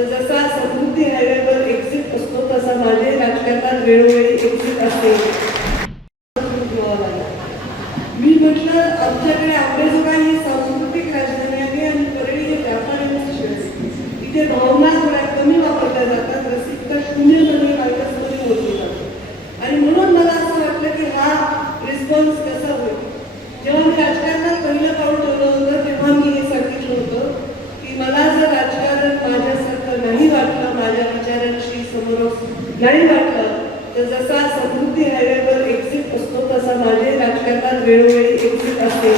तर जसा समृद्धी हायवेवर एक्झिट असतो तसा माझे राजकारणात वेळोवेळी एक्झिट असते. मी म्हटलं आमच्याकडे अंबेजोगाई ही सांस्कृतिक राजधानी आहे आणि परळी हे व्यापाऱ्यांचं शहर. इथे भावना थोड्या कमी वापरल्या जातात, रसिकता शून्यमध्ये मार्गस्मरण होत जातात आणि म्हणून मला असं वाटलं की हा रिस्पॉन्स कसा होईल. जेव्हा मी राजकारणात पहिलं पाऊल ठेवलं होतं तेव्हा मी हे सांगितलं होतं की मला जर राजकारण माझ्यासारखं नाही वाटलं, माझ्या विचारांशी समोर नाही वाटलं, तर जसा समृद्धी हायवेवर एक्झिट असतो तसा माझे राजकारणात वेळोवेळी एक्झिट असते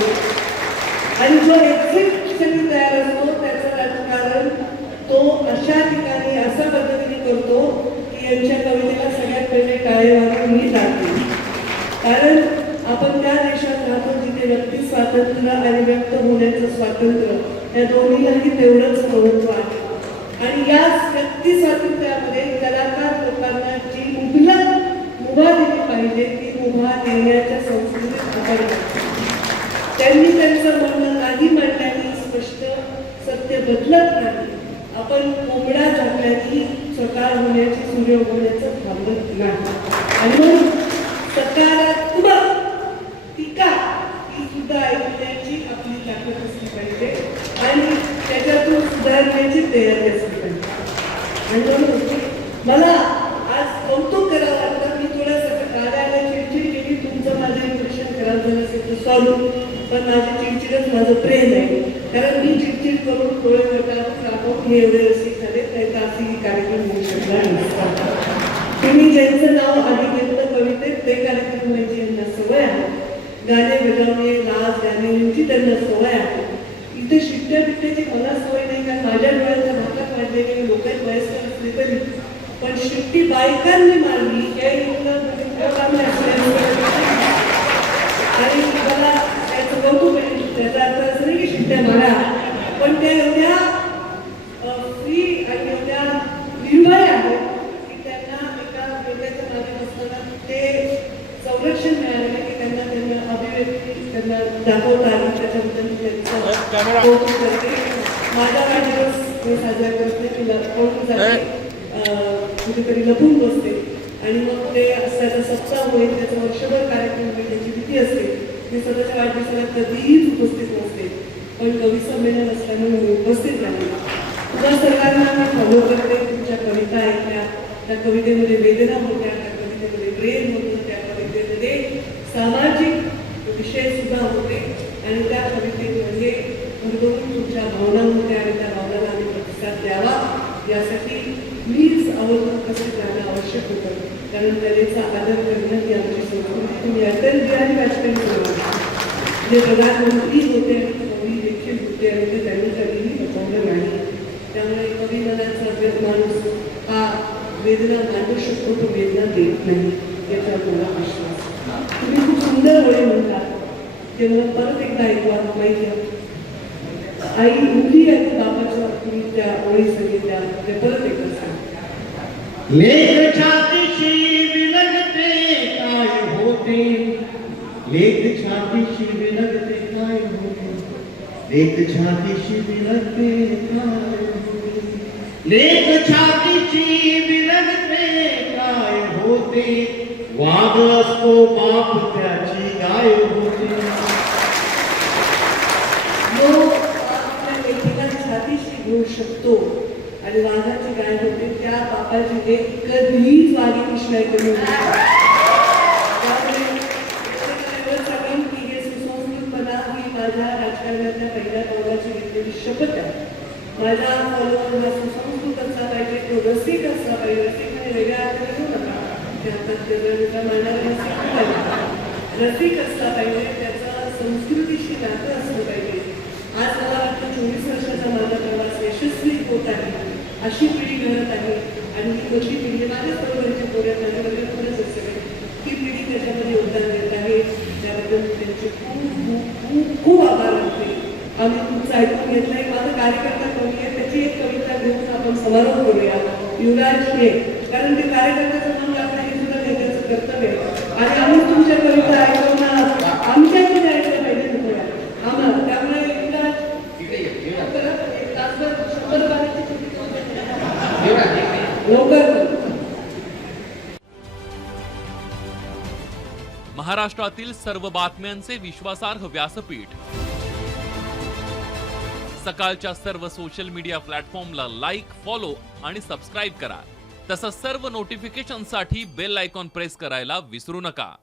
आणि जो एक्झिट क्षणी तयार असतो त्याचं राजकारण तो अशा ठिकाणी अशा पद्धतीने करतो की यांच्या कवितेला सगळ्यात पहिले टाळे वाजवून मी लागते. कारण आपण त्या देशात राहतो जिथे व्यक्ती स्वातंत्र्य आणि व्यक्त होण्याचं स्वातंत्र्य या दोन्हीलाही तेवढंच महत्त्व आहे आणि याच व्यक्ती स्वातंत्र्यामध्ये कलाकार लोकांना जी मुभा दिली पाहिजे ती मुभा देण्याच्या संस्कृतीत आपण त्यांनी त्यांचं म्हणणं नाही मांडल्याने स्पष्ट सत्य बदलत नाही. आपण कोंबडा झाकल्याने सकाळ होण्याची सूर्य उगवण्याचं थांबत नाही आणि म्हणून सकारात्मक टीका ही सुद्धा ऐकण्याची आपली ताकद असली पाहिजे आणि त्याच्यातून सुधारण्याची तयारी असली पाहिजे. आणि म्हणून मला आज कौतुक करावं लागतं. मी थोडंसं कार्याला चिडचिड केली, तुमचं माझं इम्प्रेशन खराब झालं असेल तर सॉरी, पण माझी चिडचिडच माझं प्रेम आहे. कारण मी चिडचिड करून डोळे वटारून राबवून हे एवढे रसिक झाले नाही तर असेही कार्यक्रम होऊ शकला नसता. तुम्ही ज्यांचं नाव आधी घेतलं कवितेत ते कार्यक्रम म्हणजे यांना सवय आहे. गाणे बजावणे, नाच गाणे यांची त्यांना सवय आहे. इथे शिट्ट्या बिट्ट्याची मला सवय नाही, कारण माझ्या डोळ्याच्या भागात वाढलेले लोक वयस्कर असले तरी, पण शिट्टी बायकांनी मारली काही आणि मला त्याचं कौतुक आहे. त्याचा अर्थ असं नाही की शिट्ट्या मारा, पण त्या एवढ्या फ्री आणि एवढ्या निर्भय आहेत की त्यांना एका वेगळ्याच्या मागे असताना ते संरक्षण मिळालेलं की त्यांना अभिव्यक्ती त्यांना दाखवता आली. त्याच्याबद्दल कौतुक करते. माझा वाढदिवस मी साजरा करते, मी लपवून जाते, कुठेतरी लपून बसते आणि मग ते त्याचा सप्ताह होईल, त्याचा वर्षभर कार्यक्रम होईल त्याची भीती असते. मी स्वतःच्या वाढदिवसाला कधीच उपस्थित नसते, पण कवी संमेलन असल्यामुळे मी उपस्थित राहिले. तुझ्या सर्वांना मी फॉलो करते. तुमच्या कविता ऐकल्या, त्या कवितेमध्ये वेदना होत्या, त्या कवितेमध्ये प्रेम होतं, त्या कवितेमध्ये सामाजिक विषय सुद्धा होते आणि त्या कवितेमध्ये भरभरून तुमच्या भावना होत्या आणि त्या भावनांना आम्ही प्रतिसाद द्यावा यासाठी मीच अवलंबून कसे जाणं आवश्यक होतं. कारण कलेचा आदर करणं ही आमची संस्कृती. तुम्ही अटल बिहारी वाजपेयी जे प्रधानमंत्री होते आणि कवी देखील होते आणि ते त्यांनी कधीही बचावलं नाही. त्यामुळे कवी मनाचा माणूस हा वेदना मांडू शकतो, तो वेदना देत नाही याचा मला विश्वास. तुम्ही खूप सुंदर ओळी म्हणतात ते मला परत एकदा ऐकवा माहिती. आई उभी आणि बाबाच्या तुम्ही त्या ओळी सांगितल्या ते परत एकदा सांग. लेख छातीशी विलगते काय होते, लेख छातीशी विलगते काय होते, लेख छातीशी विलगते काय होते, लेख छातीशी विलगते काय होते, वाघ असतो बाप त्याची गाय होते. छातीशी घेऊ शकतो आणि वाघाची गाय होते, त्या बापाची लेक कधीच वाघी पिशव्या करू सांगेन की हे सुसंस्कृतपणा ही माझ्या राजकारणाच्या पहिल्या पावलाची घेतलेली शपथ आहे. माझा फॉलोअर हा सुसंस्कृत असला पाहिजे, तो रसिक असला पाहिजे. रसिक म्हणजे वेगळ्या अर्थाने घेऊ नका, त्या मांडणारा रसिक असला पाहिजे, त्याचा संस्कृतीशी नातं असलं पाहिजे. आज मला वाटतं 24 वर्षाचा माझा प्रवास यशस्वी होत आहे. अशी पिढी घडत आहे आणि ही मोठी पिढी माझ्या बरोबरच्या पोऱ्या माझ्याबद्दल खरंच असते ती पिढी त्याच्यामध्ये योगदान देत आहे. त्याबद्दल त्यांचे खूप खूप खूप खूप आभार मानते. आम्ही तुमचं ऐकून घेतलंय. माझा कार्यकर्ता कवी आहे, त्याची एक कविता घेऊन आपण समारोह करूया. युवराज हे, कारण ते कार्यकर्त्याचं नाव लागणं हे सुद्धा नेत्याचं कर्तव्य आहे आणि आम्ही तुमच्या कविता ऐकून आमच्याकडे ऐकलं पाहिजे आम्हाला. त्यामुळे युवराज एक तासभर 100 गाण्याची लवकर. महाराष्ट्रातील सर्व बातम्यांचे विश्वासार्ह व्यासपीठ. सकाळच्या सर्व सोशल मीडिया प्लॅटफॉर्मला लाईक, फॉलो आणि सबस्क्राईब करा. तसंच सर्व नोटिफिकेशनसाठी बेल आयकॉन प्रेस करायला विसरू नका.